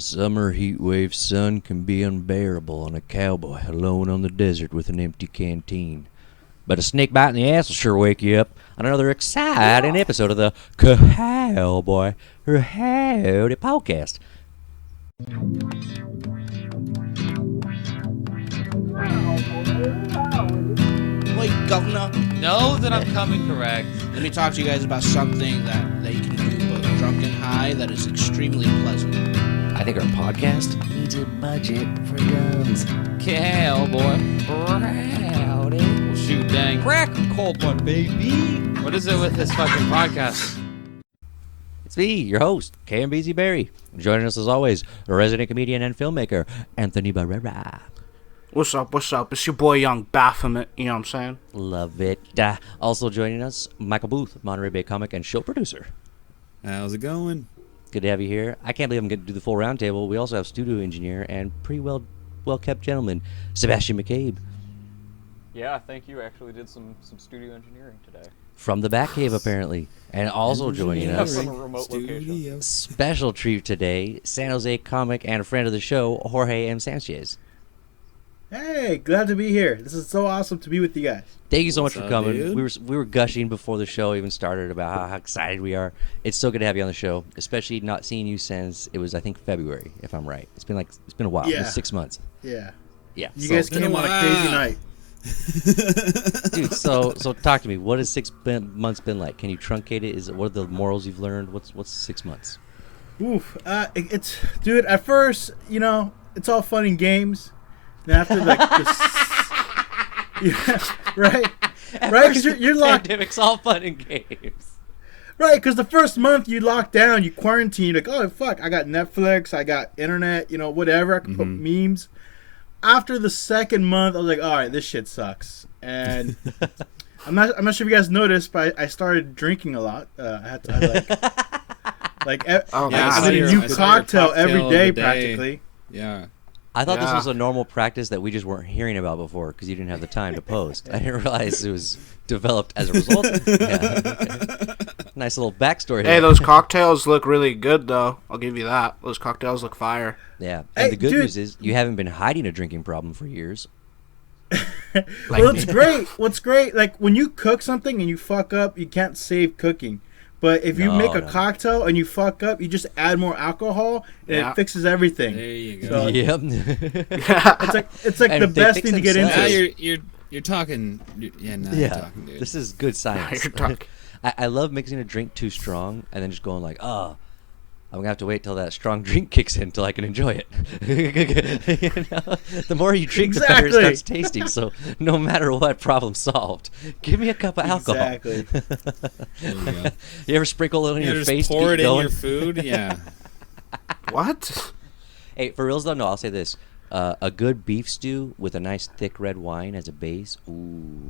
The summer heat wave sun can be unbearable on a cowboy alone on the desert with an empty canteen. But a snake bite in the ass will sure wake you up on another exciting episode of the Cowboy Howdy Podcast. Wait, Governor. Know that I'm coming correct. Let me talk to you guys about something that you can do both drunk and high that is extremely pleasant. I think our podcast needs a budget for guns. Cowboy. Howdy. Well, shoot, dang. Crack a cold one, baby. What is it with this fucking podcast? It's me, your host, KMBZ Barry. Joining us as always, resident comedian and filmmaker, Anthony Barrera. What's up? It's your boy Young Baphomet, you know what I'm saying? Love it. Also joining us, Michael Booth, Monterey Bay comic and show producer. How's it going? Good to have you here. I can't believe I'm going to do the full roundtable. We also have studio engineer and pretty well-kept gentleman, Sebastian McCabe. Yeah, thank you. Actually did some studio engineering today. From the Batcave, apparently. And also joining us, From a remote location. special treat today, San Jose comic and a friend of the show, Jorge M. Sanchez. Hey, glad to be here. This is so awesome to be with you guys. Thank you so much What's for up, coming. dude? We were gushing before the show even started about how excited we are. It's so good to have you on the show, especially not seeing you since it was, I think, February, if I'm right. It's been a while. Yeah. It's 6 months. Yeah. Yeah. You so, guys came on a crazy night. dude. So talk to me. What has 6 months been like? Can you truncate it? What are the morals you've learned? What's 6 months? Oof. It's dude. At first, it's all fun and games. Then after like this, yeah, right, because you're locked. Pandemic's all fun and games. Right, because the first month you lock down, you quarantine. You're like, oh fuck, I got Netflix, I got internet, whatever. I can put memes. After the second month, I was like, all right, this shit sucks. And I'm not sure if you guys noticed, but I started drinking a lot. I had I did a new cocktail every day practically. Yeah. I thought this was a normal practice that we just weren't hearing about before because you didn't have the time to post. I didn't realize it was developed as a result. Yeah, okay. Nice little backstory. Hey, those cocktails look really good, though. I'll give you that. Those cocktails look fire. Yeah, and Hey, the good dude. news is you haven't been hiding a drinking problem for years. Well, it's great. What's great, like when you cook something and you fuck up, you can't save cooking. But if you make a cocktail and you fuck up, you just add more alcohol and it fixes everything. There you go. So Yep. it's like And the if they best fix thing to get themselves- into. Now you're talking. You're talking, dude. This is good science. You're talking. I love mixing a drink too strong and then just going like, oh, I'm going to have to wait till that strong drink kicks in till I can enjoy it. The more you drink, the better it Exactly. starts tasting. So no matter what, problem solved. Give me a cup of alcohol. Exactly. There you go. You ever sprinkle it in your just face? to pour keep it in going? your food. Yeah. What? Hey, for reals though, no, I'll say this. A good beef stew with a nice thick red wine as a base. Ooh.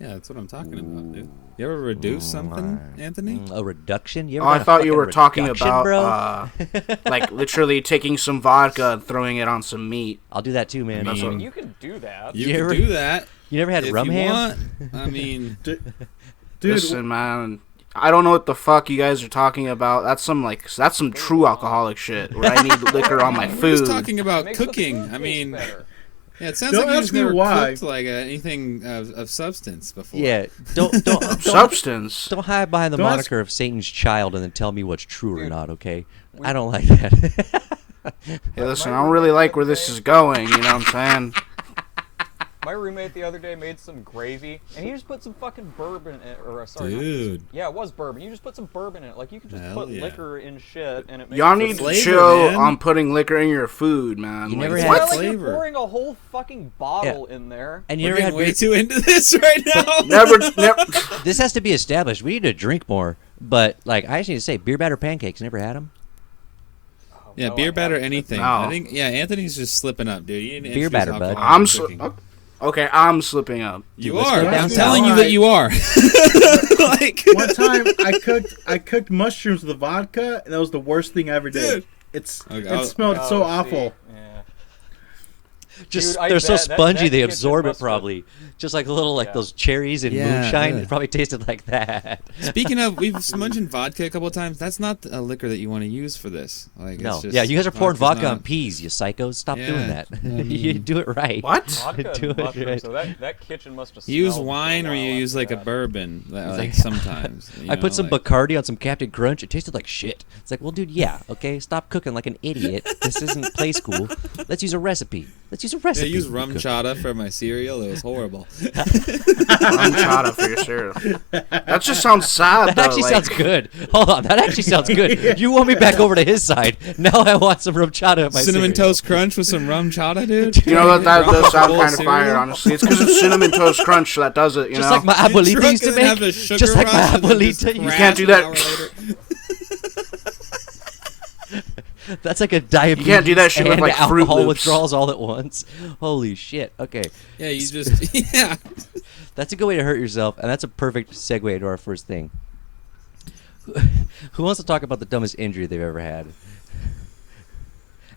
Yeah, that's what I'm talking about, dude. You ever reduce something, Anthony? A reduction? You Oh, ever I done a thought you fucking were talking reduction, about, bro? like, literally taking some vodka and throwing it on some meat. I'll do that too, man. I mean, You can do that. You You can ever- do that. You never had if rum you ham? want. I mean, Dude, Listen, man, I don't know what the fuck you guys are talking about. That's some true alcoholic shit where I need liquor on my we're food. just talking about Makes the cooking. food I taste mean, better. yeah, it sounds Don't like you ask just me never why. cooked like anything of substance before. Yeah, don't Substance. don't hide behind the Don't ask- moniker of Satan's child and then tell me what's true or not. Okay, I don't like that. Hey, listen, I don't really like where this is going. You know what I'm saying? My roommate the other day made some gravy, and he just put some fucking bourbon in it. Or, sorry. not Dude. Yeah, it was bourbon. You just put some bourbon in it. Like, you can just Hell put yeah. liquor in shit, and it makes Y'all it need to flavor, chill man. on putting liquor in your food, man. You Like, never It's had not like flavor. you're pouring a whole fucking bottle in there. And you We're never had getting way beer- too into this right now. never. This has to be established. We need to drink more. But like, I just need to say, beer batter pancakes. Never had them. Oh, Yeah, no, beer I batter, haven't. anything. No. I think, Anthony's just slipping up, dude. You need to Beer introduce batter, bud. alcohol I'm to cooking. okay. I'm slipping up. You let's are. go down I'm to telling that. you that you are. Like, one time I cooked mushrooms with vodka, and that was the worst thing I ever did. Dude. It Okay, smelled so Oh, see, awful. Yeah. Just Dude, I they're so bet that spongy they kitchen absorb it must have- probably. Just like little like Yeah. those cherries in Yeah, moonshine. yeah. It probably tasted like that. Speaking of, we've mentioned vodka a couple of times. That's not a liquor that you want to use for this. Like, No, it's just, yeah, you guys are pouring vodka's vodka on not- peas, you psychos. Stop doing Yeah. that. You do it right. What? Vodka Do and it mushroom, right. so that kitchen must have You use smelled for a wine or you while use after like a that. bourbon, like like- sometimes. you I know, put some like- Bacardi on some Captain Crunch. It tasted like shit. It's like, well, dude, yeah, okay, stop cooking like an idiot. This isn't play school. Let's use a recipe. Yeah, I used rum chata for my cereal. It was horrible. Rum chata for your cereal. That just sounds sad, That though. actually like, sounds good. Hold on, that actually sounds good. You want me back over to his side. Now I want some rum chata at my Cinnamon cereal. Toast Crunch with some rum chata, dude. You know what? That Drop does a sound bowl kind of fire, cereal. honestly. It's because it's Cinnamon Toast Crunch that does it, you Just know? like my abuelita used to Drunk and then have make. a sugar Just like my rush and then just abuelita. You can't do crash that. an hour later. That's like a diabetes You can't do that shit with, and like, Fruit alcohol Loops. withdrawals all at once. Holy shit. Okay. Yeah, you just yeah. That's a good way to hurt yourself, and that's a perfect segue into our first thing. Who wants to talk about the dumbest injury they've ever had?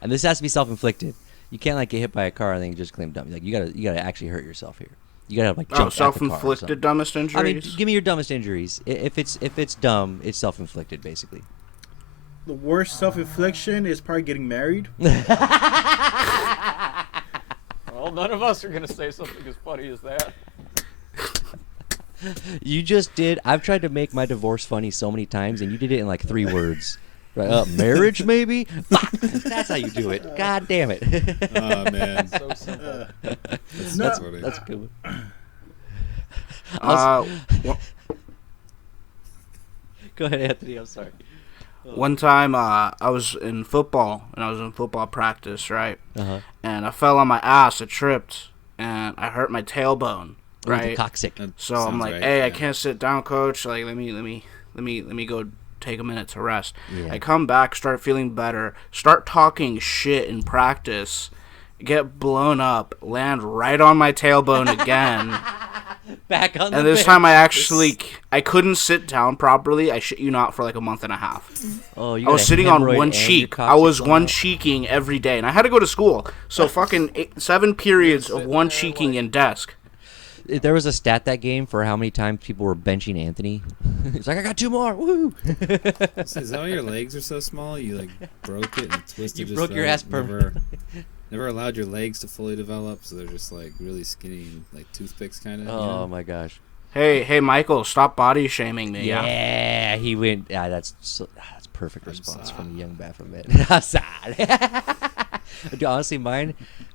And this has to be self-inflicted. You can't like get hit by a car and then you just claim dumb. Like you gotta actually hurt yourself here. You gotta like jump at the car or Self-inflicted something. dumbest I injuries? mean, give me your dumbest injuries. If it's dumb, it's self-inflicted basically. The worst self-infliction is probably getting married. Well, none of us are gonna say something as funny as that. You just did. I've tried to make my divorce funny so many times, and you did it in like 3 words. Right? Marriage, maybe? That's how you do it. God damn it. Oh man, So simple. that's funny. That's a good one. Wha- Go ahead, Anthony. I'm sorry. One time, I was in football, and I was in football practice, right? Uh-huh. And I fell on my ass, I tripped, and I hurt my tailbone, right? Toxic. That So I'm sounds like, right, hey, I yeah. can't sit down, coach. Like, let me go take a minute to rest. Yeah. I come back, start feeling better, start talking shit in practice, get blown up, land right on my tailbone again. Back on the And this bench. time I couldn't sit down properly. I shit you not for like a month and a half. Oh, you I was got a sitting on hemorrhoid one and your cheek. cock's I was blown one out. cheeking every day, and I had to go to school. So fucking 7 periods of one cheeking in desk. There was a stat that game for how many times people were benching Anthony. He's like, I got 2 more. Woo! Is that why your legs are so small? You like broke it and twisted. You just broke your right. ass Never allowed your legs to fully develop, so they're just like really skinny, like toothpicks kind of. Oh my gosh. Hey, Michael, stop body shaming me. Yeah, he went. Yeah, that's perfect response sorry. from the young Baphomet. I'm sorry. Dude, honestly, mine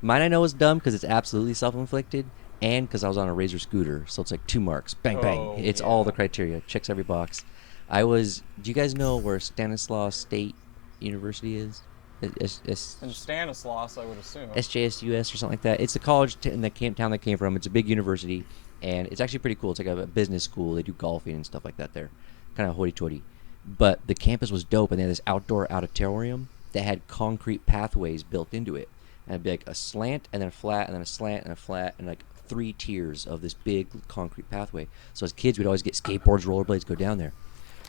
I know is dumb because it's absolutely self-inflicted, and because I was on a Razor scooter, so it's like 2 marks, bang bang. Oh, It's all the criteria, checks every box. Do you guys know where Stanislaus State University is? And Stanislaus, I would assume. SJSUS or something like that. It's the college in the town that came from. It's a big university, and it's actually pretty cool. It's like a business school. They do golfing and stuff like that there. Kind of hoity-toity. But the campus was dope, and they had this outdoor auditorium that had concrete pathways built into it. And it'd be like a slant, and then a flat, and then a slant, and a flat, and like 3 tiers of this big concrete pathway. So as kids, we'd always get skateboards, rollerblades, go down there.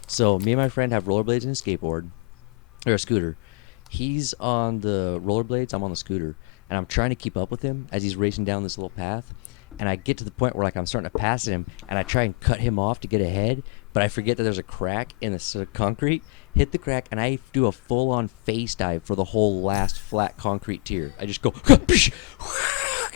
So me and my friend have rollerblades and a skateboard, or a scooter. He's on the rollerblades, I'm on the scooter, and I'm trying to keep up with him as he's racing down this little path. And I get to the point where like I'm starting to pass him, and I try and cut him off to get ahead, but I forget that there's a crack in the concrete, hit the crack, and I do a full-on face dive for the whole last flat concrete tier. I just go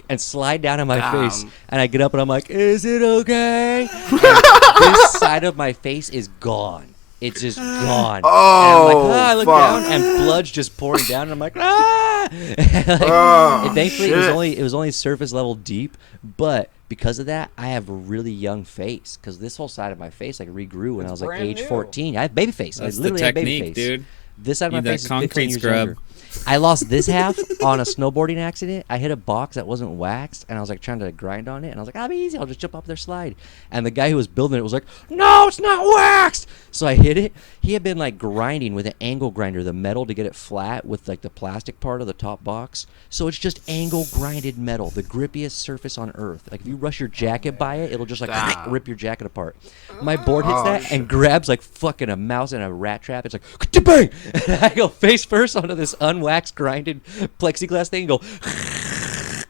and slide down on my face, and I get up and I'm like, is it okay? And this side of my face is gone. It's just gone. Oh, and I'm like, I look fuck. down, and blood's just pouring down, and I'm like, ah! And thankfully, shit. it was only surface level deep, but because of that, I have a really young face because this whole side of my face like regrew when I was like brand age new. 14. I have baby face. That's I the literally have baby technique, face. dude. This side of my Need that face is 15 concrete years scrub. younger. I lost this half on a snowboarding accident. I hit a box that wasn't waxed, and I was like trying to grind on it, and I was like, I'll be easy. I'll just jump up there, slide. And the guy who was building it was like, no, it's not waxed. So I hit it. He had been like grinding with an angle grinder, the metal to get it flat with like the plastic part of the top box. So it's just angle grinded metal, the grippiest surface on earth. Like if you rush your jacket by it, it'll just like rip your jacket apart. My board hits that and grabs like fucking a mouse in a rat trap. It's like, bang! And I go face first onto this unwaxed, grinded plexiglass thing and go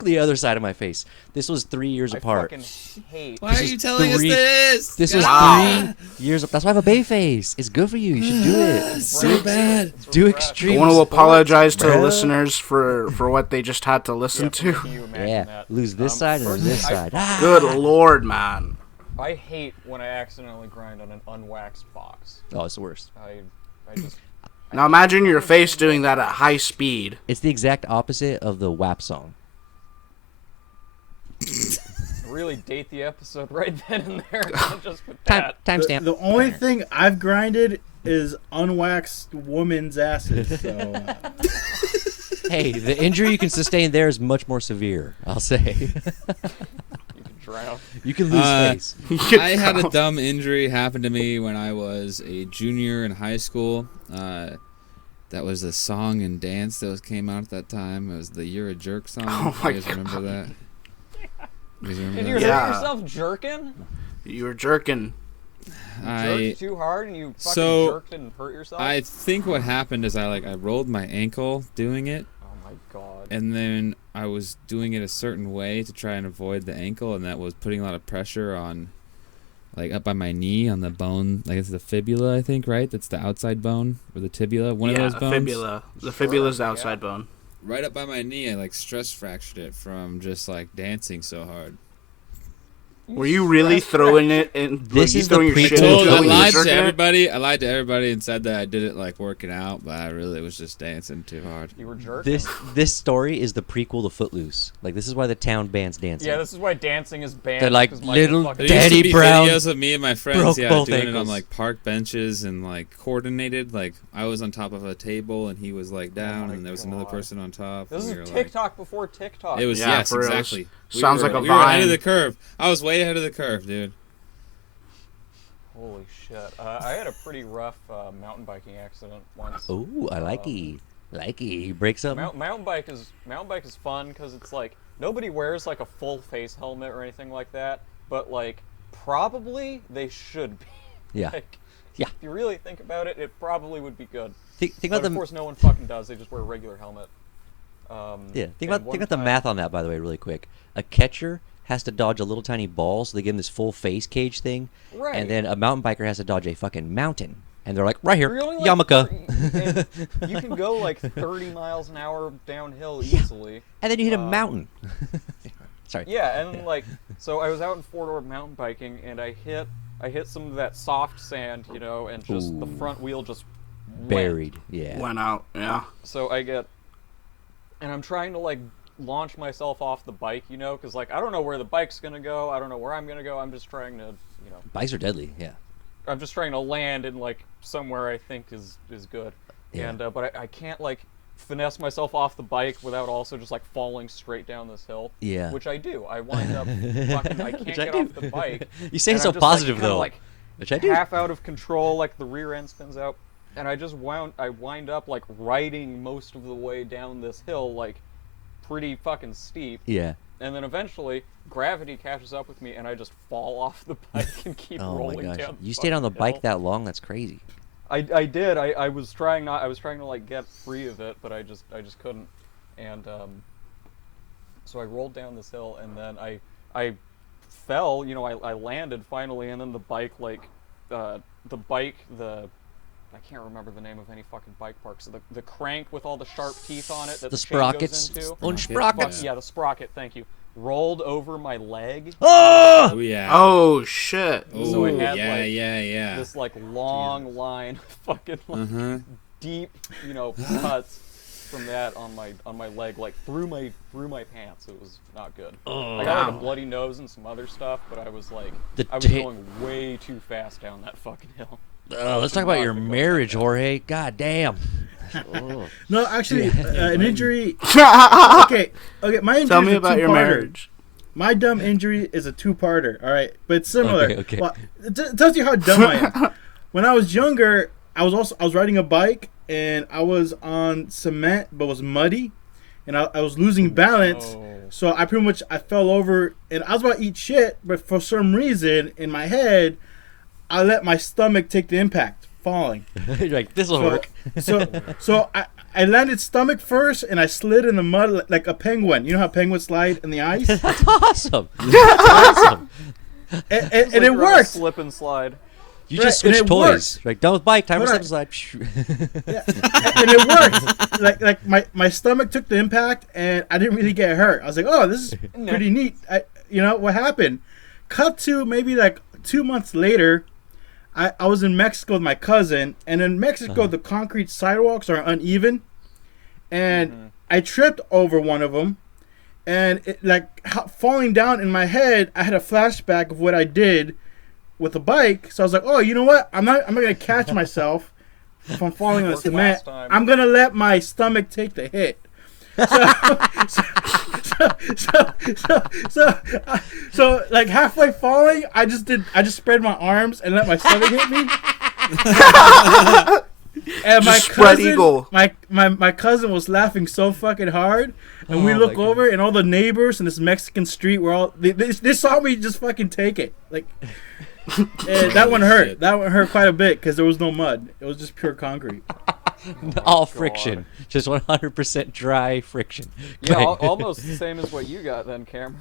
the other side of my face. This was 3 years I apart. fucking hate. Why are is you telling us three- this? This was Wow. 3 years. That's why I have a bay face. It's good for you. You should do it. so bad. Do I extreme. want to sports, apologize to the bruh. listeners for what they just had to listen to. Can you imagine Yeah, that? lose this side and then this I- side. Ah. Good lord, man. I hate when I accidentally grind on an unwaxed box. Oh, it's the worst. I just Now imagine your face doing that at high speed. It's the exact opposite of the WAP song. really date the episode right then and there. Not just with Time that. timestamp. The only thing I've grinded is unwaxed women's asses. So, Hey, the injury you can sustain there is much more severe. I'll say. You can drown. You can lose face. I had a dumb injury happen to me when I was a junior in high school. That was a song and dance came out at that time. It was the "You're a Jerk" song. Oh my you guys remember that? You guys remember Did that? you Yeah. hurt yourself jerking? You were jerking. Jerked too hard and you fucking So, jerked and hurt yourself? I think what happened is I rolled my ankle doing it, Oh my god. and then I was doing it a certain way to try and avoid the ankle, and that was putting a lot of pressure on, up by my knee on the bone. It's the fibula, I think, right? That's the outside bone or the tibia. One of those bones. fibula. The fibula's the outside bone. Right up by my knee, I stress fractured it from just dancing so hard. Were you really throwing it in? This were you is the throwing your prequel shit to into it I when you were lied to jerking it? everybody. I lied to everybody and said that I did it working out, but I really was just dancing too hard. You were jerking. This story is the prequel to Footloose. This is why the town bans dancing. Yeah, this is why dancing is banned. They're like, because Michael little fucking- There used Daddy to be Brown videos of me and my friends, broke both doing ankles. it on park benches and coordinated. I was on top of a table and he was down, my and there was another God. person on top. This and is we were TikTok before TikTok. It was Yeah, yes, for real. exactly. Sounds like a we were ahead Vine. of the curve. I was way ahead of the curve, dude. Holy shit. I had a pretty rough mountain biking accident once. Oh, I like it. He breaks up. Mountain bike is fun because it's nobody wears a full face helmet or anything like that, but probably they should be. Yeah. Yeah. If you really think about it, it probably would be good. Think But about of the course, no one fucking does. They just wear a regular helmet. think and about one the time- math on that, by the way, really quick. A catcher has to dodge a little tiny ball, so they give him this full face cage thing, Right. and then a mountain biker has to dodge a fucking mountain, and they're like, right here, Really, Yamaka, and you can go 30 miles an hour downhill easily. and then you hit a mountain. Sorry. Yeah, and so I was out in Fort Ord mountain biking, and I hit some of that soft sand, and just the Ooh. front wheel just went. Buried. Yeah. Went out. Yeah. So and I'm trying to launch myself off the bike, because I don't know where the bike's gonna go, I don't know where I'm gonna go. I'm just trying to, Bikes are deadly. Yeah. I'm just trying to land in somewhere I think is good. Yeah. And but I can't finesse myself off the bike without also just falling straight down this hill. Yeah. Which I do. I wind up fucking, I can't Which I get do. off the bike. You say and it so I'm just, positive kinda, though. Which I do. half out of control, the rear end spins out, and I wind up riding most of the way down this hill, pretty fucking steep. Yeah. And then eventually gravity catches up with me, and I just fall off the bike and keep Oh my rolling gosh. down. You stayed on the fucking bike hill. that long? That's crazy. I did. I was trying to get free of it, but I just couldn't. And so I rolled down this hill, and then I fell. I landed finally, and then the bike I can't remember the name of any fucking bike park. So the crank with all the sharp teeth on it that The the chain goes sprockets. into. Und Sprocket, sprockets. Yeah, the sprocket. Thank you. Rolled over my leg. Oh! Oh yeah. Oh shit. Oh, So it had, yeah. This long line of fucking Uh-huh. deep, cuts from that on my leg, through my pants. It was not good. I got a bloody nose and some other stuff, but I was I was going way too fast down that fucking hill. Let's talk about your marriage, Jorge. God damn. Oh. no, actually, an injury. Okay, my injury. Tell me is a about your two-parter. marriage. My dumb injury is a two-parter. All right, but it's similar. Okay. Well, it tells you how dumb I am. When I was younger, I was riding a bike and I was on cement, but it was muddy, and I was losing balance. Oh. So I fell over, and I was about to eat shit, but for some reason in my head, I let my stomach take the impact, falling. You're like, this'll work. So I landed stomach first, and I slid in the mud like a penguin. You know how penguins slide in the ice? That's awesome. That's awesome. and Like it you're on a worked. Slip and slide. You Right, just and switched it toys. worked. Like, done with bike, time for Right. step slide. Yeah. And it worked. Like my stomach took the impact, and I didn't really get hurt. I was like, oh, this is pretty neat. What happened? Cut to maybe like 2 months later. I was in Mexico with my cousin, and in Mexico the concrete sidewalks are uneven, and I tripped over one of them, and falling down in my head, I had a flashback of what I did with the bike. So I was like, oh, you know what? I'm not gonna catch myself if I'm falling on the Worked cement. last time. I'm gonna let my stomach take the hit. So like halfway falling, I just spread my arms and let my stomach hit me. And my Just spread cousin, eagle. my cousin was laughing so fucking hard, and we Oh, look my over, and all the neighbors in this Mexican street were all they saw me just fucking take it. Like, and that one hurt. Shit. That one hurt quite a bit because there was no mud. It was just pure concrete. All friction. Just 100% dry friction. Yeah, Great. almost the same as what you got then, Cameron.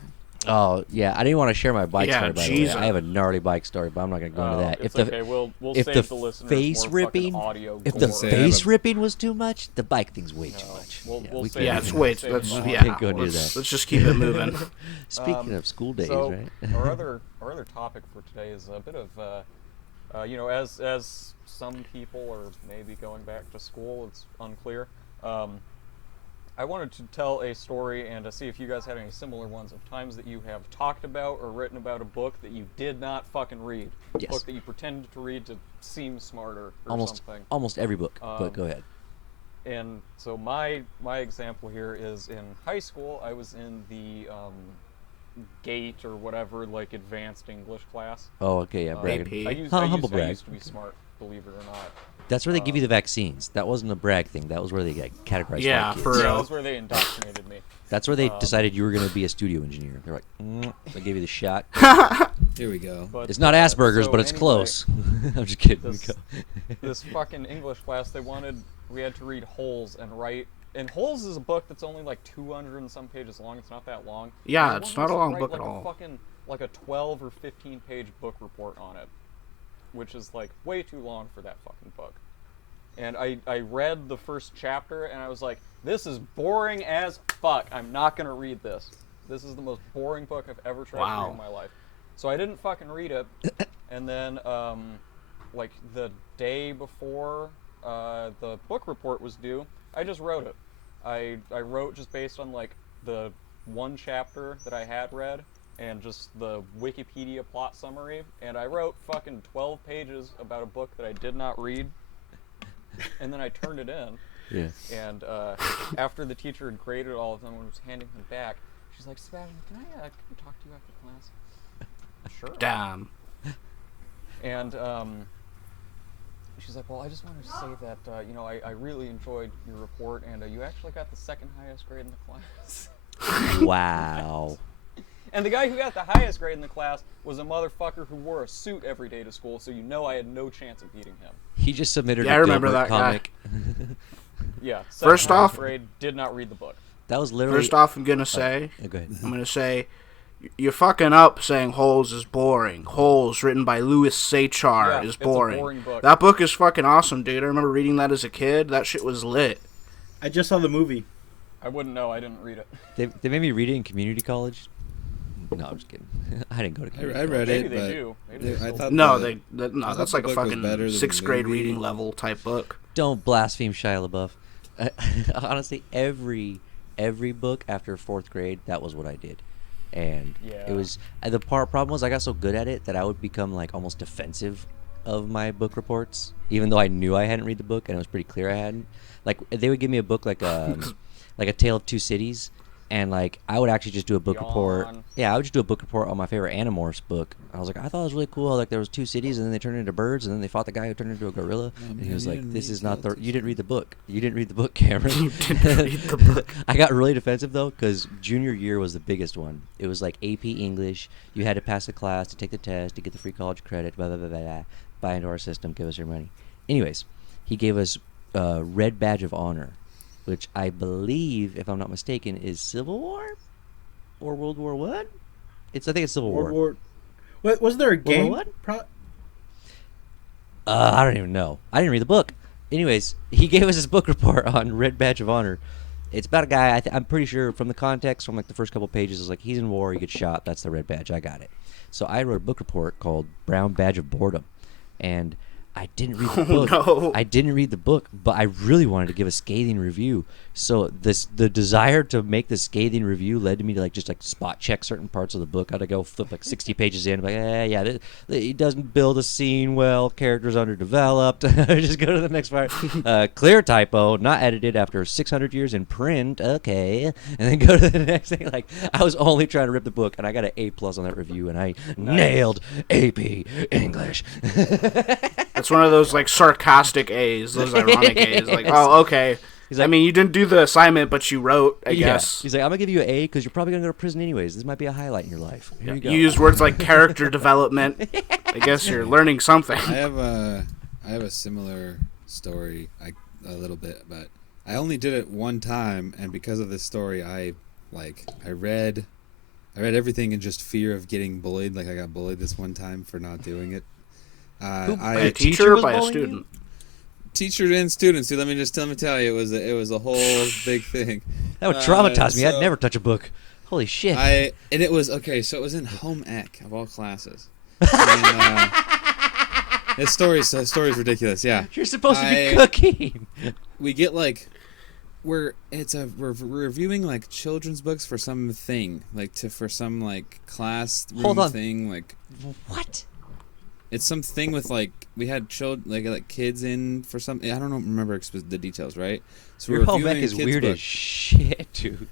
Oh, yeah. I didn't want to share my bike Yeah, story, by the Jesus. way. I have a gnarly bike story, but I'm not going to go into that. It's okay. We'll if save the the listeners face more fucking ripping, audio if gore. the Say, I have face a- ripping was too much, the bike thing's way too No, much. we'll we save Yeah, can't- it's it. wait. Save Let's it. yeah. Can't go into Let's, that. let's just keep it moving. Speaking of school days, So right? our other topic for today is a bit of as some people are maybe going back to school, it's unclear. I wanted to tell a story and to see if you guys had any similar ones of times that you have talked about or written about a book that you did not fucking read. A Yes. book that you pretended to read to seem smarter or Almost something. almost every book, but go ahead. And so my example here is in high school. I was in the GATE or whatever, like advanced English class. Oh, okay, yeah, bragging. AP. Humble brag. I used to be smart, believe it or not. That's where they give you the vaccines. That wasn't a brag thing. That was where they got categorized. Yeah, white kids. for Yeah, real. that's where they indoctrinated me. That's where they decided you were going to be a studio engineer. They're like, they gave you the shot. Here we go. But, It's not Asperger's, so but it's anyway, close. I'm just kidding. This, this fucking English class, we had to read Holes and write. And Holes is a book that's only like 200 and some pages long. It's not that long. Yeah, And they it's wanted not a us to long write, book like at a all. Fucking, like a 12 or 15 page book report on it, which is like way too long for that fucking book. And I read the first chapter and I was like, this is boring as fuck. I'm not gonna read this. This is the most boring book I've ever tried to Wow. read in my life. So I didn't fucking read it. And then, like the day before the book report was due, I just wrote it. I wrote just based on like the one chapter that I had read and just the Wikipedia plot summary, and I wrote fucking 12 pages about a book that I did not read. And then I turned it in, Yeah. and after the teacher had graded all of them and was handing them back, she's like, Sebastian, can I talk to you after class? Sure. Damn. And she's like, well, I just wanted to say that, I really enjoyed your report, and you actually got the second highest grade in the class. Wow. And the guy who got the highest grade in the class was a motherfucker who wore a suit every day to school, so you know I had no chance of beating him. He just submitted Yeah, a I remember Dilbert that guy. comic. Yeah. First second highest off- grade, did not read the book. That was literally. First off, I'm gonna say, Go ahead. you're fucking up saying Holes is boring. Holes, written by Louis Sachar, Yeah, is it's a boring. boring book. That book is fucking awesome, dude. I remember reading that as a kid. That shit was lit. I just saw the movie. I wouldn't know. I didn't read it. They made me read it in community college. No, I'm just kidding. I didn't go to community I read Maybe it, they but do. Maybe they I still thought do. No, the- no, I that's thought like the a book was better fucking than the 6th grade movie. reading level type book. Don't blaspheme Shia LaBeouf. Honestly, every book after 4th grade, that was what I did, and Yeah. it was the problem was I got so good at it that I would become like almost defensive of my book reports, even though I knew I hadn't read the book and it was pretty clear I hadn't. Like they would give me a book like like a Tale of Two Cities, and like I would actually just do a book report. Yawn. Yeah, I would just do a book report on my favorite Animorphs book. I was like, I thought it was really cool how like there was 2 cities and then they turned into birds and then they fought the guy who turned into a gorilla. And he man, was you like, didn't this read is not Tale the of you didn't read the book. You didn't read the book, Cameron. You didn't read the book. I got really defensive though because junior year was the biggest one. It was like AP English. You had to pass the class to take the test to get the free college credit. Blah blah blah blah. blah. Buy into our system. Give us your money. Anyways, he gave us red badge of honor, which I believe, if I'm not mistaken, is Civil War or World War One. I think it's Civil War. What was there a game? What? I don't even know. I didn't read the book. Anyways, he gave us his book report on Red Badge of Honor. It's about a guy. I'm pretty sure from the context, from like the first couple pages, is like he's in war, he gets shot. That's the red badge. I got it. So I wrote a book report called Brown Badge of Boredom, and I didn't read the book. No. I didn't read the book, but I really wanted to give a scathing review. So the desire to make the scathing review led to me to like just like spot check certain parts of the book. I had to go flip like 60 pages in, like he doesn't build a scene well, characters underdeveloped. Just go to the next part. Clear typo, not edited after 600 years in print. Okay, and then go to the next thing. Like I was only trying to rip the book, and I got an A+ on that review, and I nailed AP English. It's one of those like sarcastic A's, those ironic A's. Like, oh, okay. He's like, I mean, you didn't do the assignment, but you wrote, I guess. He's like, I'm going to give you an A because you're probably going to go to prison anyways. This might be a highlight in your life. Here you go. You used words like character development. I guess you're learning something. I have a similar story, a little bit, but I only did it one time, and because of this story, I read everything in just fear of getting bullied. Like I got bullied this one time for not doing it. By a teacher or by a student? Teacher and students, dude. Let me tell you, it was a whole big thing. That would traumatize me. I'd never touch a book. Holy shit. And it was okay. So it was in home ec of all classes. And, this story's ridiculous. Yeah. You're supposed to be cooking. We get like, we're reviewing like children's books for something for some like class room Hold on. thing like. What? It's something with like we had like kids in for something. I don't remember the details, right? So Your home ec is weird as shit, dude.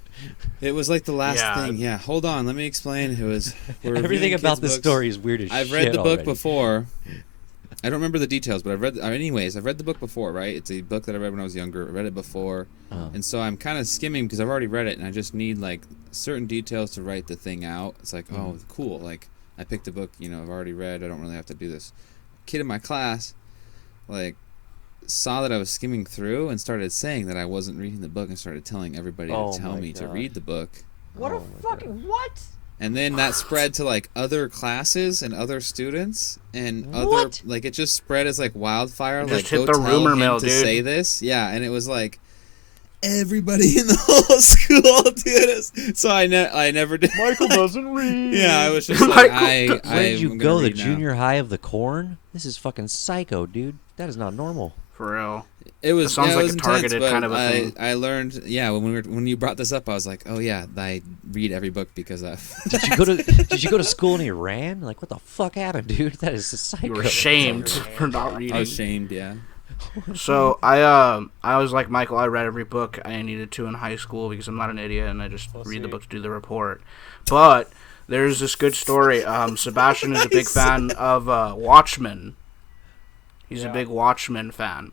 It was like the last thing. Yeah, hold on, let me explain. It was everything about this story is weird as shit. I've read the book already. Before. I don't remember the details, but I've read the book before, right? It's a book that I read when I was younger. I read it before, and so I'm kind of skimming because I've already read it, and I just need like certain details to write the thing out. It's like, oh, cool, like. I picked a book, I've already read. I don't really have to do this. Kid in my class, saw that I was skimming through and started saying that I wasn't reading the book and started telling everybody to tell me to read the book. What a fucking what? And then that spread to other classes and other students and What? other it just spread as wildfire. Just Go hit the tell rumor him mill, to dude. say this, yeah. And it was everybody in the whole school did it. So I never did. Michael doesn't read. Yeah, I was just Michael Where did you I'm go? gonna The read now. junior high of the corn? This is fucking psycho, dude. That is not normal. For real. It was. It sounds it like was a targeted intense, kind of a but thing. I learned. Yeah, when you brought this up, I was like, oh yeah, I read every book because of. Did you go to school in Iran? Like, what the fuck happened, dude? That is a psycho. You were shamed for not reading. I was shamed. Yeah. So I was like Michael. I read every book I needed to in high school because I'm not an idiot and I just read the book to do the report. But there's this good story. Sebastian is a big fan of Watchmen. He's a big Watchmen fan.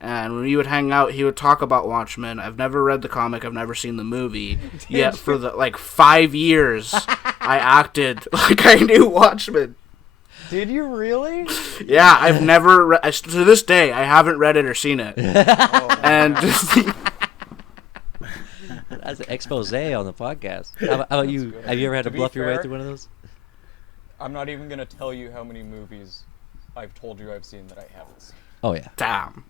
And when we would hang out, he would talk about Watchmen. I've never read the comic. I've never seen the movie. Yet for the 5 years, I acted like I knew Watchmen. Did you really? Yeah, I've never to this day I haven't read it or seen it. And That's an expose on the podcast. How about you? good. Have you ever had to To be bluff your way fair, through one of those? I'm not even gonna tell you how many movies I've told you I've seen that I haven't seen. Oh yeah. damn.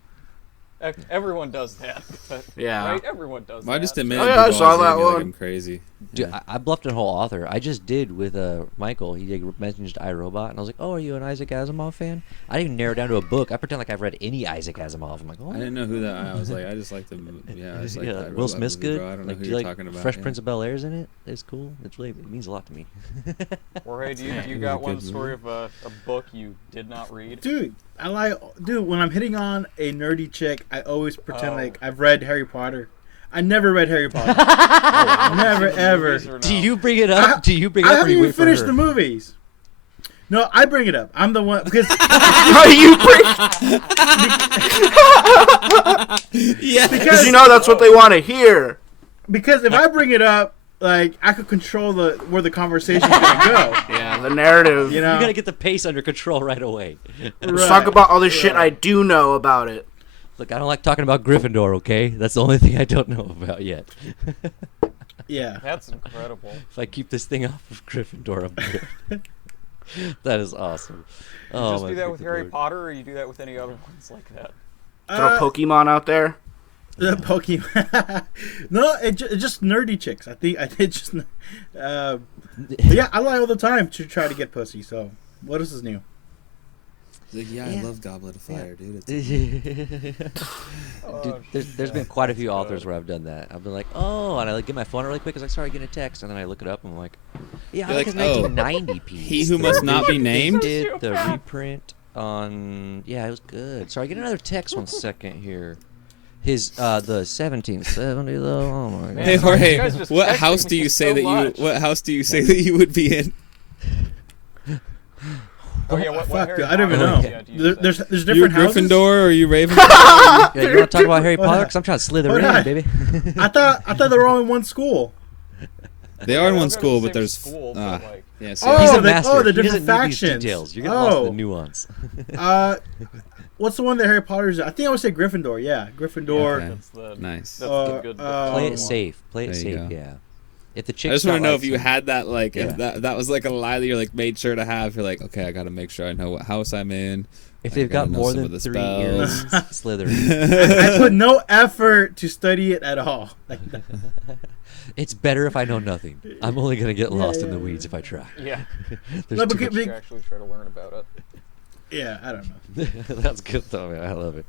Everyone does that. But, Yeah. Right? Everyone does Well, I that. just admitted. Oh, yeah, I saw that like one. I'm crazy. Dude, I bluffed a whole author. I just did with Michael. He mentioned iRobot, and I was like, "Oh, are you an Isaac Asimov fan?" I didn't even narrow it down to a book. I pretend like I've read any Isaac Asimov. I'm like, "Oh, I didn't know who that. I was like, I just like the. Yeah, I just like that Will robot Smith's movie, good. bro. I don't know Like, who do you're you like talking about. Fresh yeah. Prince of Bel-Air's in it? It's cool. It means a lot to me. Jorge, do it you was got a one good story of a book you did not read? Dude, when I'm hitting on a nerdy chick, I always pretend Oh. like I've read Harry Potter. I never read Harry Potter. Never, Seen the ever. movies or no? Do you bring it up? Do you bring it I up? Or haven't you even wait for finished her? the movies. No, I bring it up. I'm the one because You bring Yeah. because you know that's what they want to hear. if I bring it up, like I could control where the conversation's gonna go. Yeah, the narrative. You know, You gotta get the pace under control right away. Let's talk about all the shit I do know about it. Look, I don't like talking about Gryffindor, okay? That's the only thing I don't know about yet. Yeah. That's incredible. If I keep this thing off of Gryffindor, I'm good. That is awesome. You Oh, just my do that with freaking Harry Lord. Potter, or you do that with any other ones like that? Throw Pokemon out there. The Pokemon. No, it's just nerdy chicks. I think it's just. But yeah, I lie all the time to try to get pussy. So what else is new? He's like, yeah, Yeah. I love Goblet of Fire, dude. It's Dude, there's been quite a few authors where I've done that. I've been like, oh, and I like get my phone really quick. Cause like, sorry, I get a text, and then I look it up, and I'm like, yeah, I You're like his like, oh, 1990 piece. He Who The Must Not Be revision they Named? Did the reprint on? Yeah, it was good. Sorry, I get another text. 1 second here. His the 1770 though. Oh my god. Man, Hey you Jorge, guys just what texting house do me you say so that much. you? What house do you say that you would be in? Oh yeah, what Fuck, Harry I don't even Potter know. ones, yeah, do you say? There's You different Gryffindor houses. or you Ravenclaw? Yeah, you want to talk about Harry Hold Potter? on. Because I'm trying to slither Hold in, on. baby. I thought they were all in one school. They are in Yeah, one they're school, the but same there's school, but, like- yeah. See, Oh, He's a they- master. oh, the He different doesn't need these factions. details. You're getting lost in Oh. the nuance. What's the one that Harry Potter's? I think I would say Gryffindor. Yeah, Gryffindor. Okay. That's the Nice. That's Uh, the good. Play Um, it safe. Play it there you safe. go. Yeah. If the chick. I just want to know if you had that, like, Yeah. if that was like a lie that you're like made sure to have. You're like, okay, I got to make sure I know what house I'm in. If I they've gotta got know more some than of the 3 spells. earrings, Slytherin. I put no effort to study it at all. Like, It's better if I know nothing. I'm only gonna get lost in the yeah, weeds if I try. Yeah. There's No, too but much- Big- You actually try to learn about it. yeah, I don't know. That's good though, man. I love it.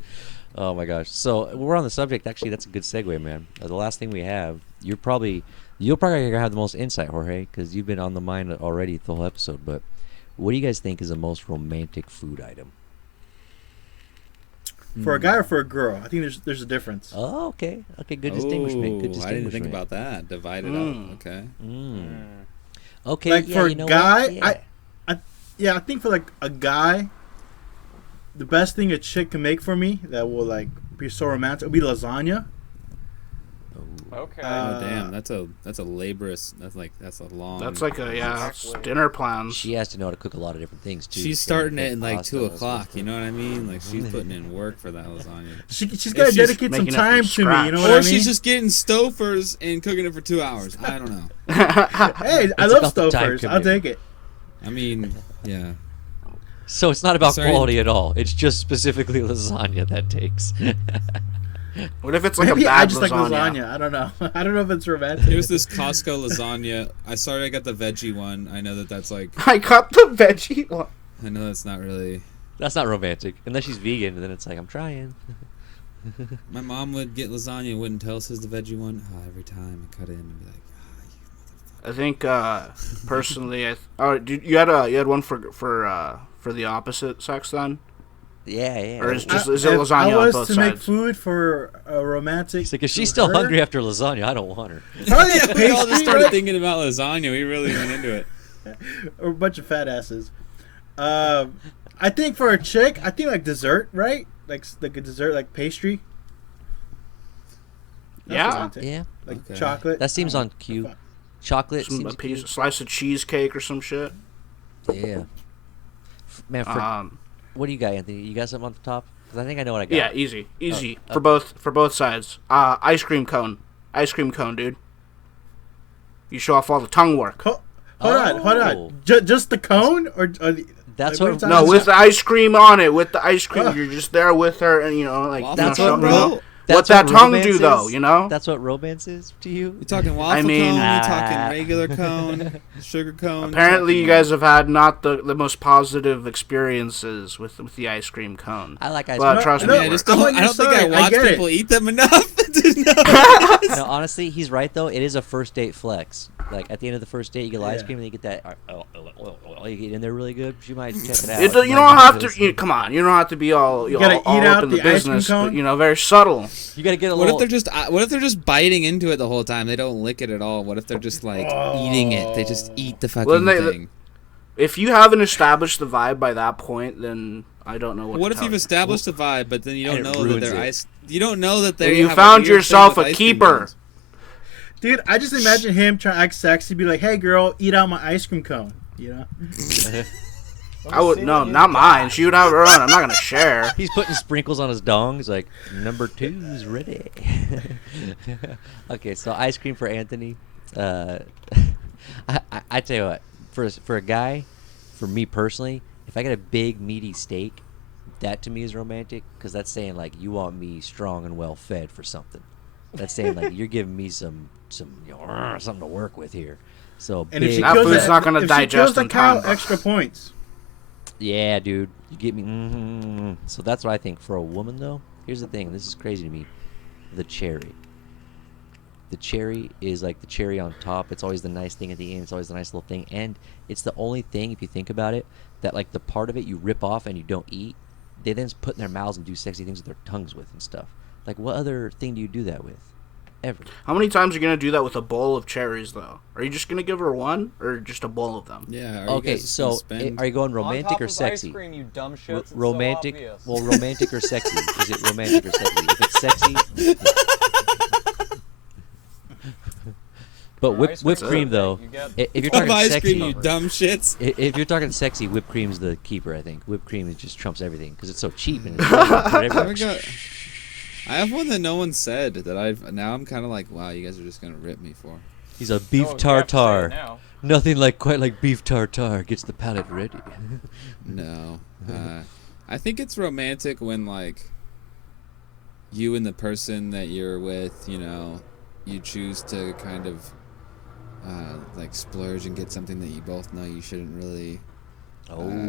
Oh my gosh. So we're on the subject. Actually, that's a good segue, man. The last thing we have, you'll probably gonna have the most insight, Jorge, because you've been on the mind already the whole episode. But what do you guys think is the most romantic food item? For a guy or for a girl, I think there's a difference. Oh, okay. Okay, good distinguishment. Good Ooh, distinguishment. I didn't think about that. Divide it Mm. up. Okay. Mm. Okay. Like yeah, for you a know guy, what? Yeah. I think for like a guy, the best thing a chick can make for me that will like be so romantic would be lasagna. Okay. Uh, Oh damn, that's a laborious. That's a long. That's like a Exactly. it's dinner plans. She has to know how to cook a lot of different things too. She's so starting make it in like pasta 2 as well. o'clock. You know what I mean? Like she's putting in work for that lasagna. She's got to she's dedicate some making it from time to me. scratch. You know what Or I mean? she's just getting Stofers and cooking it for 2 hours. I don't know. Hey, I It's love about the time Stofers. I'll commitment. take it. I mean, yeah. So it's not about Sorry. quality at all. It's just specifically lasagna that takes. What if it's like Maybe a I bad just like lasagna. I don't know. I don't know if it's romantic. It was this Costco lasagna. I got the veggie one. I know that's like. I got the veggie one. I know that's not really. That's not romantic. Unless she's vegan, then it's like, I'm trying. My mom would get lasagna and wouldn't tell us it's the veggie one. Oh, every time I cut in and be like, ah, you motherfucker. I think personally, you had one for the opposite sex then, Yeah, yeah. or is it If lasagna I on was both to make sides? food for a romantic. It's like, if she's for still her, hungry after lasagna, I don't want her. probably a Yeah, we all just pastry, started right? thinking about lasagna. We really went into it. Or a bunch of fat asses. I think for a chick, I think like dessert, right? Like a dessert, like pastry. That's Yeah. romantic. Yeah, Like Okay. chocolate. that seems on cue. Chocolate Some, seems a piece, cute. slice of cheesecake or some shit. Yeah. Man, what do you got, Anthony? You got something on the top? Because I think I know what I got. Yeah, easy Oh, for both sides. Ice cream cone, dude. You show off all the tongue work. Hold Oh. on. Just the cone, or the, That's like, what- are you No, talking with about? the ice cream on it. With the ice cream, Oh. you're just there with her, and like Waffle That's you know, what cone, you know, bro. what That's that tongue romance do though, is? you know. That's what romance is to you? You talking waffle mean- cone? You talking regular cone? Sugar cone? Apparently, you talking- guys have had not the most positive experiences with the ice cream cone. I like ice But cream. trust No, me, Yeah, it I just works. I'm don't. on I your don't think I side. I watch get it. people eat them enough to know. No, honestly, he's right though. It is a first date flex. Like at the end of the first date, you get ice Yeah. cream, and you get that. You get in there really good. She might check it out. You She don't might have this. to. Come on, you don't have to be all gotta all eat up out in the the ice cream business, cone? but very subtle. You gotta get a What little. if they're just biting into it the whole time? They don't lick it at all. What if they're just like eating it? They just eat the fucking Well, thing. If you haven't established the vibe by that point, then I don't know what. What to if tell you've you. established a vibe, but then you don't And it know that ruins they're it. ice? You don't know that they. And you have found a weird yourself thing with a ice cream keeper. cones. Dude, I just imagine him trying to act sexy, be like, "Hey, girl, eat out my ice cream cone." You know? I would no, not mine. She would have her own. I'm not gonna share. He's putting sprinkles on his dong. He's like, number 2's ready. Okay, so ice cream for Anthony. I tell you what, for a guy, for me personally, if I get a big meaty steak, that to me is romantic, because that's saying like you want me strong and well fed for something. That's saying like you're giving me some something to work with here. So And if she That kills food's the- not gonna if she digest kills the in cow, time, bro. extra points. yeah, dude, you get me. So that's what I think for a woman though. Here's the thing. This is crazy to me. The cherry. The cherry is like the cherry on top. It's always the nice thing at the end. It's always the nice little thing, and it's the only thing, if you think about it, that like the part of it you rip off and you don't eat, they then put in their mouths and do sexy things with their tongues with and stuff. Like, what other thing do you do that with? Ever? How many times are you gonna do that with a bowl of cherries, though? Are you just gonna give her one, or just a bowl of them? Yeah. Are you Okay, guys just gonna so spend- are you going On romantic top or of sexy? Ice cream, you dumb shits. It's Romantic. So obvious. Well, romantic or sexy? Is it romantic or sexy? If it's sexy. But For ice whipped cream, cream though, you get if you're Of talking ice sexy, cream, you dumb shits. if you're talking sexy, whipped cream's the keeper. I think whipped cream is just trumps everything because it's so cheap and it's everywhere. I have one that no one said that I'm kind of like, wow, you guys are just gonna rip me for. He's a No, beef you have to say it tartare. now. Nothing quite like beef tartare gets the palate ready. No, I think it's romantic when like you and the person that you're with, you choose to kind of like splurge and get something that you both know you shouldn't really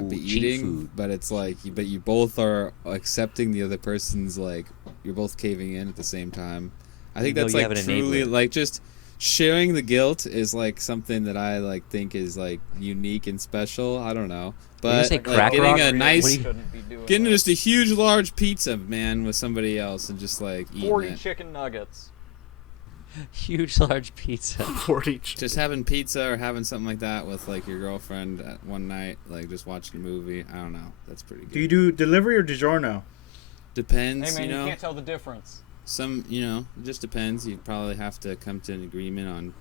be cheap eating, food. but it's like, but you both are accepting the other person's, like, you're both caving in at the same time. I think You know that's you like have an truly enabler. like just sharing the guilt is like something that I like think is like unique and special. I don't know, When you but say like, crack getting rock, a what do nice, you- Shouldn't be doing getting that. just a huge large pizza, man, with somebody else and just like eating 40 it. chicken nuggets. Huge large pizza. 40. Just having pizza or having something like that with like your girlfriend at one night, like just watching a movie. I don't know. That's pretty good. Do you do delivery or DiGiorno? Depends, Hey man, you you know. can't tell the difference. Some, it just depends. You probably have to come to an agreement on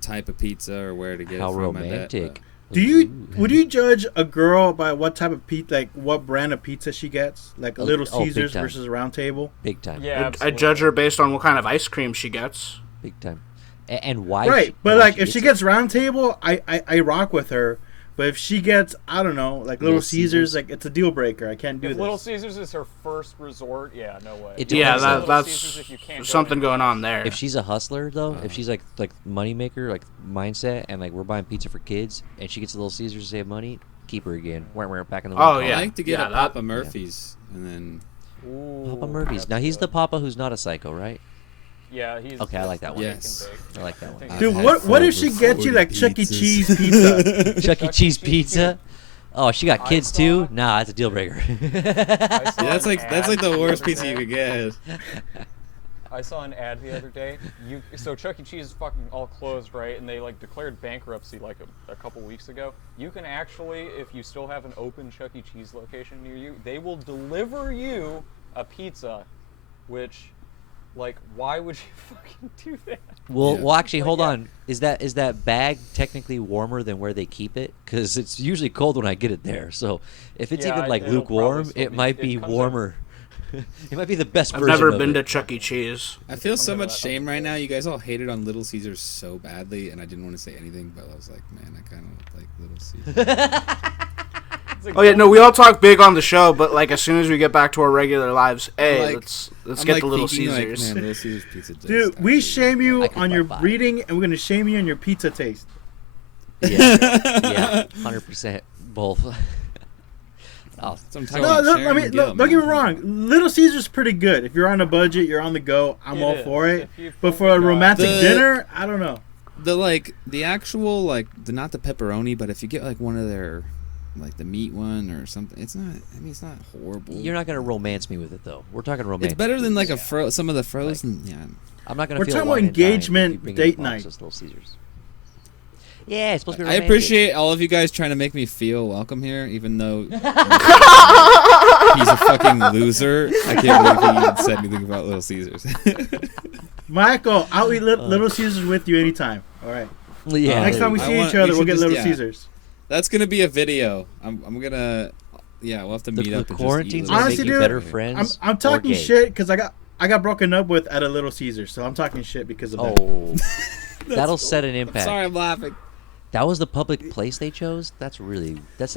type of pizza or where to get How it from. I bet, romantic. Would you judge a girl by what type of pizza, like what brand of pizza she gets, like a Little oh, big Caesars time. versus a Round Table? Big time. Yeah, I judge her based on what kind of ice cream she gets. Big time. And why? Right, but why like if she it. gets Round Table, I rock with her. But if she gets, I don't know, like Little Little Caesars, Caesars? like it's a deal breaker. I can't do If this. Little Caesars is her first resort, yeah, no way. It Yeah, depends, though. Little that's Caesars if you can't go something anywhere going on there. If she's a hustler though, if she's like money maker, like mindset, and like we're buying pizza for kids, and she gets a Little Caesars to save money, keep her again. We're back in the Oh, room. yeah. I like to get Yeah, a that- Papa Murphy's and then Ooh, Papa Murphy's. that's Now he's good. the Papa who's not a psycho, right? Yeah, he's. Okay, I like that one. Yes. I like that one. I've Dude, had what if she over gets you 40 like Chuck E. pizzas. Cheese pizza? Chuck E. Cheese pizza. Oh, she got I kids saw- too? Nah, that's a deal breaker. I saw Yeah, that's an like ad the worst other pizza you day. could get. I saw an ad the other day. So Chuck E. Cheese is fucking all closed, right? And they like declared bankruptcy like a couple weeks ago. You can actually, if you still have an open Chuck E. Cheese location near you, they will deliver you a pizza. Which, like, why would you fucking do that? Well, actually, Like, hold yeah. on. Is that bag technically warmer than where they keep it? Because it's usually cold when I get it there. So if it's Yeah, even like it'll lukewarm, probably still it be- might it be comes in- warmer. It might be the best I've version never of been it. to Chuck E. Cheese. I feel so Something much like that. shame right now. You guys all hated on Little Caesars so badly, and I didn't want to say anything, but I was like, man, I kind of like Little Caesars. It's like, Oh yeah, no, we all talk big on the show, but like as soon as we get back to our regular lives, hey, like- let's I'm get like the Little thinking, like, Caesars. man, Little Caesars pizza does Dude, we actually- shame you I could on your buy five. reading, and we're gonna shame you on your pizza taste. Yeah, 100% both. Oh, Sometimes No, no, sharing I mean, guilt, don't get me man. wong. Little Caesars pretty good. If you're on a budget, you're on the go. I'm It all is. for it. If you But for a fucking got- romantic The- dinner, I don't know. The actual not the pepperoni, but if you get like one of their like the meat one or something, it's not. I mean, it's not horrible. you're not gonna romance me with it though. We're talking romantic. It's better than like some of the frozen. Yeah. I'm not gonna We're feel talking wine about and dine if engagement you bring date in a box night. of Little Caesars. Yeah, it's supposed to be I romantic. appreciate all of you guys trying to make me feel welcome here, even though he's a fucking loser. I can't believe he even said anything about Little Caesars. Michael, I'll eat Little Caesars with you anytime. All right. Yeah. Next time we I see want- each other, we we'll should get just- Little yeah. Caesars. That's gonna be a video. I'm gonna. Yeah, we'll have to meet The up. quarantine's and gonna Honestly, make you dude, better friends. I'm or talking gay? shit because I got broken up with at a Little Caesar, so I'm talking shit because of that. Oh, that'll set an impact. Sorry, I'm laughing. That was the public place they chose. That's really that's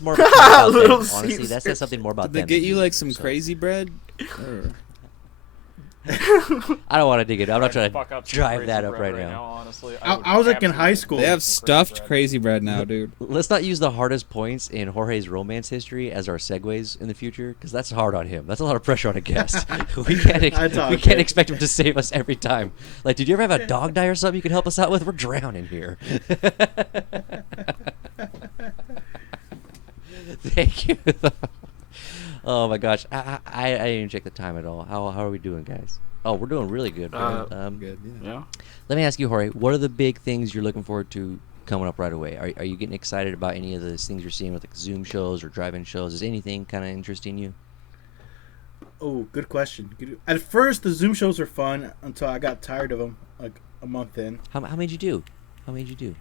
more about them. Little Honestly, that Caesars. says something more about Did they them. get than you like some so. crazy bread? Or- I don't want to dig it. I'm not trying Fuck to up some drive crazy that up bread right now. Honestly, I was like in high school. They have some stuffed bread. crazy bread now, dude. Let's not use the hardest points in Jorge's romance history as our segues in the future, because that's hard on him. That's a lot of pressure on a guest. we That's all we can't good. expect him to save us every time. Like, did you ever have a dog die or something you could help us out with? We're drowning here. Thank you. Oh my gosh, I didn't even check the time at all. How are we doing, guys? Oh, we're doing really good. Man. Good. Yeah. Yeah. Let me ask you, Jorge, what are the big things you're looking forward to coming up right away? Are you getting excited about any of the things you're seeing with like Zoom shows or drive-in shows? Is anything kind of interesting you? Oh, good question. At first, the Zoom shows were fun until I got tired of them like a month in. How many you do? How many you do?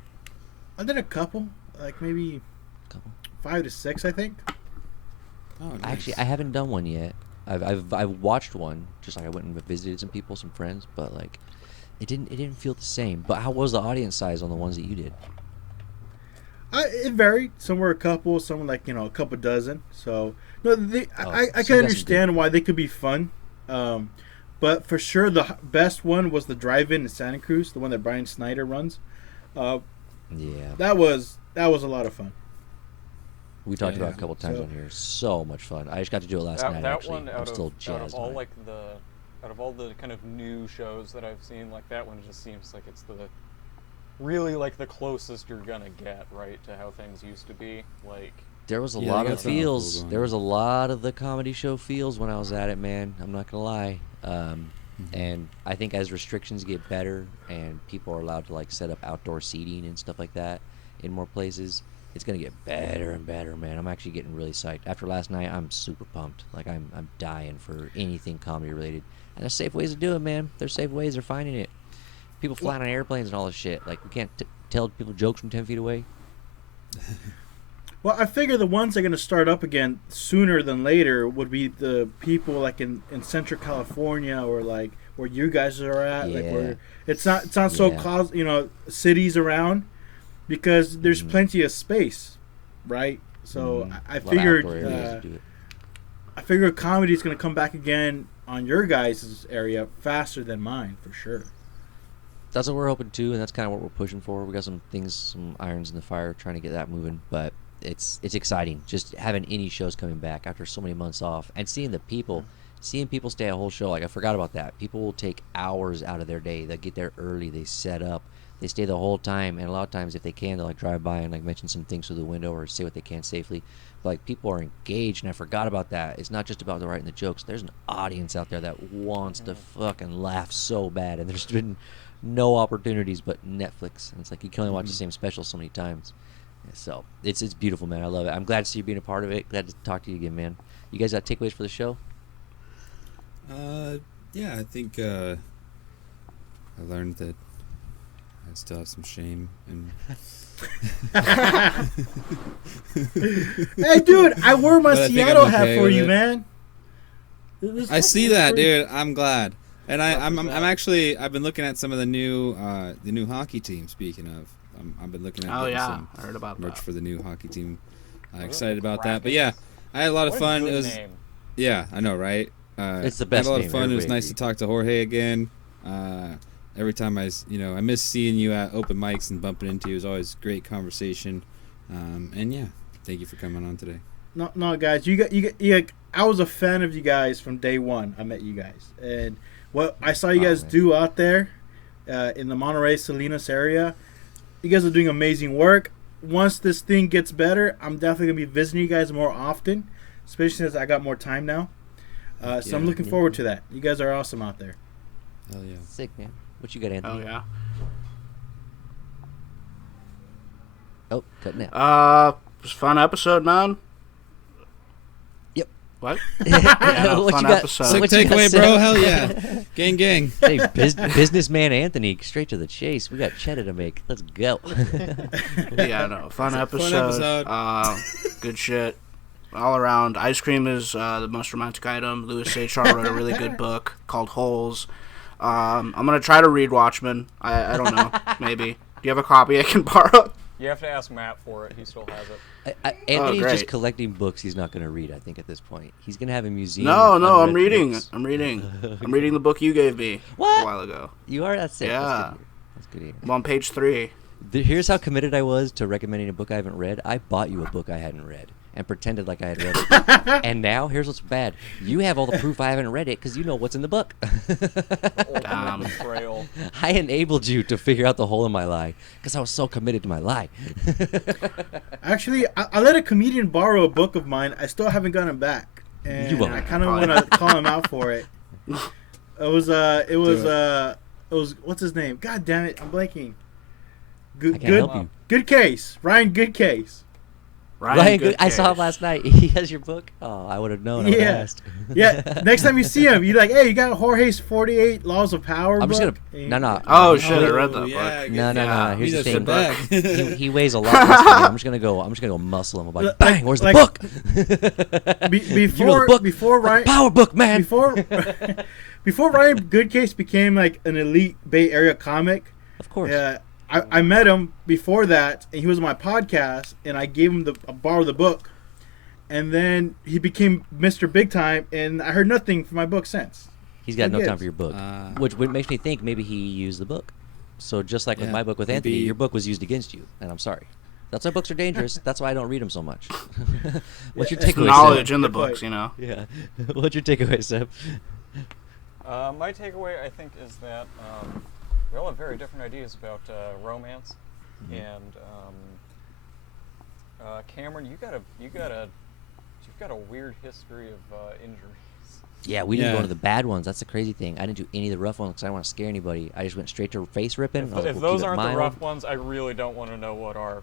I did a couple, like maybe Couple. 5 to 6, I think. Oh, nice. Actually, I haven't done one yet. I've watched one, just like I went and visited some people, some friends, but like it didn't feel the same. But how was the audience size on the ones that you did? It varied. Some were a couple, some were like a couple dozen. So no, Oh, I so you can got some understand why they could be fun. But for sure, the best one was the drive-in in Santa Cruz, the one that Brian Snyder runs. Yeah, That was a lot of fun. we talked Yeah. about it a couple times So- on here. So much fun. I just got to do it last night. That Actually, one I'm still jazzed. out of all on it. like out of all the kind of new shows that I've seen, like that one just seems like it's the really like the closest you're gonna get right to how things used to be. Like There was a Yeah, lot they of got something cool feels. going There on. was a lot of the comedy show feels when I was at it, man. I'm not gonna lie. And I think as restrictions get better and people are allowed to like set up outdoor seating and stuff like that in more places, it's gonna get better and better, man. I'm actually getting really psyched. After last night, I'm super pumped. Like I'm dying for anything comedy related. And there's safe ways to do it, man. There's safe ways. They're finding it. People flying on airplanes and all this shit. Like we can't tell people jokes from 10 feet away. Well, I figure the ones that are going to start up again sooner than later would be the people like in Central California or like where you guys are at, like Yeah. where it's not so Yeah. cities around, because there's Mhm. plenty of space, right? So Mhm. I A lot of figured outdoor areas to do it. I figured comedy is going to come back again on your guys' area faster than mine for sure. That's what we're hoping to, and that's kind of what we're pushing for. We got some things, some irons in the fire, trying to get that moving. But it's exciting just having any shows coming back after so many months off, and seeing people stay a whole show. Like I forgot about that. People will take hours out of their day. They get there early. They set up. They stay the whole time, and a lot of times, if they can, they'll like drive by and like mention some things through the window or say what they can safely. But like people are engaged, and I forgot about that. It's not just about the writing the jokes. There's an audience out there that wants to fucking laugh so bad, and there's been no opportunities but Netflix. And it's like you can only watch the same special so many times. So it's beautiful, man. I love it. I'm glad to see you being a part of it. Glad to talk to you again, man. You guys got takeaways for the show? Yeah, I think I learned that I still have some shame and Hey, dude, I wore my But I think I'm Seattle hat okay for with you, it. man. I see that, Great. dude. I'm glad. And I'm actually I've been looking at some of the new hockey team. Speaking of, I've been looking at Oh getting yeah, some I heard about merch that. for the new hockey team. Really? Excited about that. But Kraken. yeah, I had a lot of What a fun. good It was name. yeah, I know, right? It's the I best had a lot name. of fun. It was Everybody nice to agreed. talk to Jorge again. Every time I miss seeing you at open mics and bumping into you. It was always great conversation. And yeah, thank you for coming on today. No, guys, you got. I was a fan of you guys from day one. I met you guys, and what I saw you Oh, guys man. do out there in the Monterey Salinas area, you guys are doing amazing work. Once this thing gets better, I'm definitely gonna be visiting you guys more often, especially since I got more time now. So I'm Yeah. looking forward to that. You guys are awesome out there. Hell yeah. Sick, man. What you got, Anthony? Oh yeah. Oh, cutting out. It was a fun episode, man. Yep. What? Yeah, no, What fun you got- episode. Sick What you got takeaway, set bro. up? Hell yeah. Gang, gang. Hey, businessman Anthony, straight to the chase. We got cheddar to make. Let's go. Yeah, no, fun episode. episode. Good shit. All around. Ice cream is the most romantic item. Louis H.R. wrote a really good book called Holes. I'm going to try to read Watchmen. I don't know. Maybe. Do you have a copy I can borrow? You have to ask Matt for it. He still has it. Anthony's just great. collecting books he's not going to read, I think, at this point. He's going to have a museum. No, of I'm unread reading. books. I'm reading. I'm reading the book you gave me What? a while ago. You are? That's it. Yeah. That's good. to hear. I'm on page 3. Here's how committed I was to recommending a book I haven't read. I bought you a book I hadn't read and pretended like I had read it. And now, here's what's bad. You have all the proof I haven't read it because you know what's in the book. Ultimate betrayal. I enabled you to figure out the hole in my lie because I was so committed to my lie. Actually, I let a comedian borrow a book of mine. I still haven't gotten it back, and You won't. I kind of want to call him out for it. It was what's his name? God damn it, I'm blanking. I can't help you. Good case, Ryan. Good case. Ryan, Goodcase. I saw him last night. He has your book. Oh, I would have known. I would have Yeah. asked. Yeah. Next time you see him, you're like, hey, you got Jorge's 48 Laws of Power. I'm just book? gonna. No. Oh, shit, I read that Oh, yeah, book. No. Yeah. Here's He the does thing. sit back. He weighs a lot less than me. I'm just gonna go muscle him. I'm like, Like- bang, where's the like- book? Before You know the book? before Ryan Power book, man. before Ryan Goodcase became like an elite Bay Area comic, Of course. I met him before that, and he was on my podcast, and I gave him I borrowed the book, and then he became Mr. Big Time, and I heard nothing from my book since. He's got no Who time gives? for your book, which makes me think maybe he used the book. So just like with Yeah, my book with Anthony, maybe- your book was used against you, and I'm sorry. That's why books are dangerous. That's why I don't read them so much. What's your It's It's takeaway, knowledge Seb? in the Good point. books, you know. Yeah. What's your takeaway, Seb? My takeaway, I think, is that we all have very different ideas about romance, and Cameron, you've got a weird history of injuries. Yeah, we didn't go Yeah. into the bad ones. That's the crazy thing. I didn't do any of the rough ones because I didn't want to scare anybody. I just went straight to face ripping. I was like, If we'll keep those it aren't the mild. rough ones, I really don't want to know what are.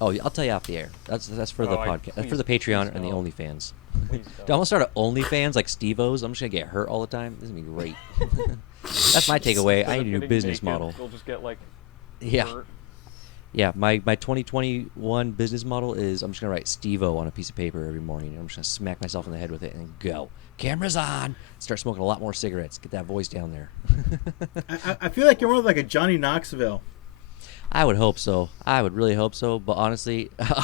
Oh, I'll tell you off the air. That's for the Oh, podcast. That's for the please Patreon and the don't. OnlyFans. Please Do I don't. want to start an OnlyFans like Steve-O's? I'm just gonna get hurt all the time. This is gonna be great. That's my takeaway. I Instead of need a new getting business naked, model. You'll just get like. Yeah. hurt. Yeah, my 2021 business model is I'm just gonna write Steve-O on a piece of paper every morning, and I'm just gonna smack myself in the head with it and then go. Cameras on. Start smoking a lot more cigarettes. Get that voice down there. I feel like you're more like a Johnny Knoxville. I would hope so. I would really hope so. But honestly, I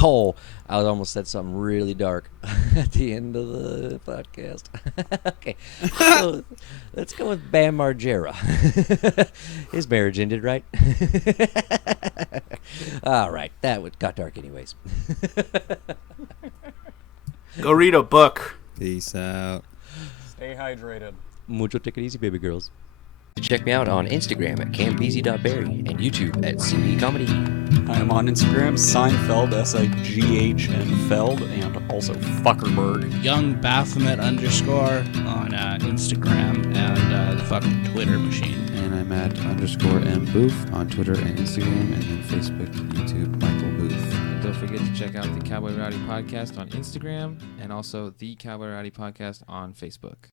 almost said something really dark at the end of the podcast. Okay, so let's go with Bam Margera. His marriage ended, right? All right, got dark anyways. Go read a book. Peace out. Stay hydrated. Mucho take it easy, baby girls. Check me out on Instagram at cambeasy.berry and YouTube at CB Comedy. I am on Instagram, Seinfeld, SIGHN Feld, and also Fuckerberg. Young Baphomet _ on Instagram and the fucking Twitter machine. And I'm at _M Booth on Twitter and Instagram, and then Facebook and YouTube, Michael Booth. And don't forget to check out the Cowboy Rowdy Podcast on Instagram and also the Cowboy Rowdy Podcast on Facebook.